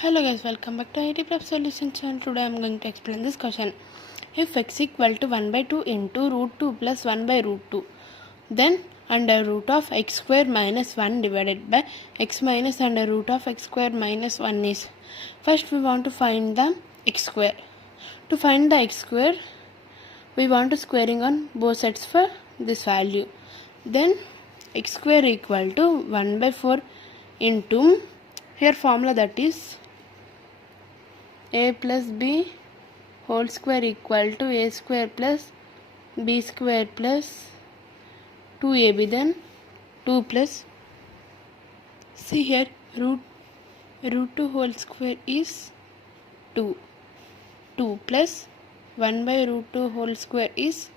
Hello guys, welcome back to IT Prep Solution channel. Today I am going to explain this question. If x equal to 1 by 2 into root 2 plus 1 by root 2, then under root of x square minus 1 divided by x minus under root of x square minus 1 is. First we want to find the x square. To find the x square, we want to squaring on both sides for this value. Then x square equal to 1 by 4 into, here formula that is a plus b whole square equal to a square plus b square plus 2ab, then 2 plus, see here, root 2 whole square is 2 plus 1 by root 2 whole square is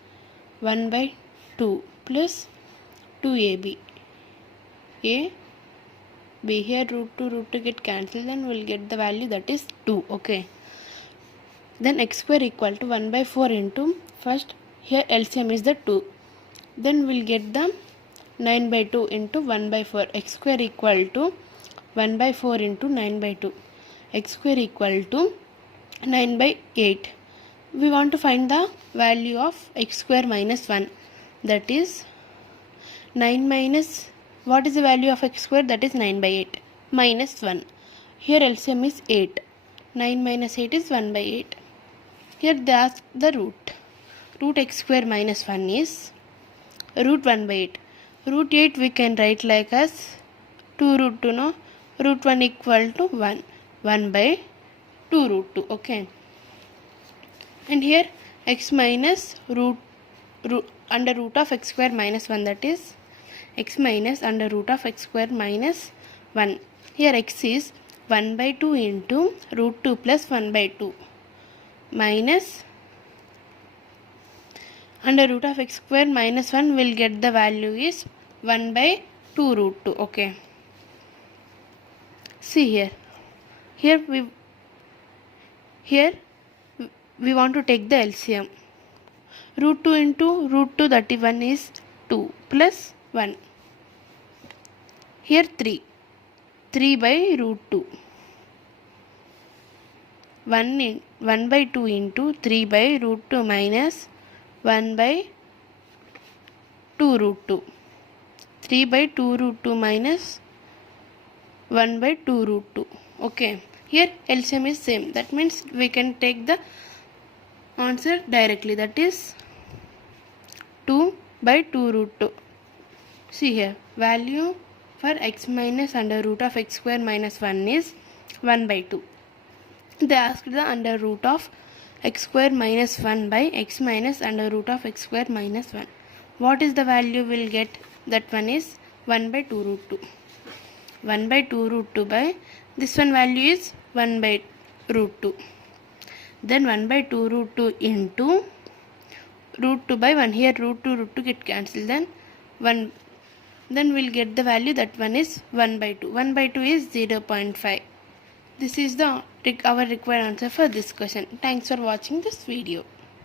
1 by 2 plus 2ab. a b, here root 2 get cancelled, then we'll get the value that is 2. Okay, then x square equal to 1 by 4 into, first here LCM is the 2, then we'll get the 9 by 2 into 1 by 4. X square equal to 1 by 4 into 9 by 2, x square equal to 9 by 8. We want to find the value of x square minus 1, that is 9 minus, what is the value of x square? That is 9 by 8 minus 1. Here LCM is 8. 9 minus 8 is 1 by 8. Here they ask the root. Root x square minus 1 is root 1 by 8. Root 8 we can write like as 2 root 2, no? Root 1 equal to 1. 1 by 2 root 2. Okay. And here x minus root under root of x square minus 1, that is x minus under root of x square minus 1. Here x is 1 by 2 into root 2 plus 1 by 2 minus under root of x square minus 1, will get the value is 1 by 2 root 2. Okay, see here we want to take the LCM. Root 2 into root 2, that is 1 is 2 plus 1. Here 3 by root 2. 1 by 2 into 3 by root 2 minus 1 by 2 root 2. 3 by 2 root 2 minus 1 by 2 root 2. Okay, here LCM is same. That means we can take the answer directly. That is 2 by 2 root 2. See here, value for x minus under root of x square minus 1 is 1 by 2. They asked the under root of x square minus 1 by x minus under root of x square minus 1. What is the value we'll get? That one is 1 by 2 root 2. 1 by 2 root 2 by, this one value is 1 by root 2. Then 1 by 2 root 2 into root 2 by 1. Here root 2 get cancelled, then 1. Then we'll get the value, that one is 1 by 2. 1 by 2 is 0.5. This is our required answer for this question. Thanks for watching this video.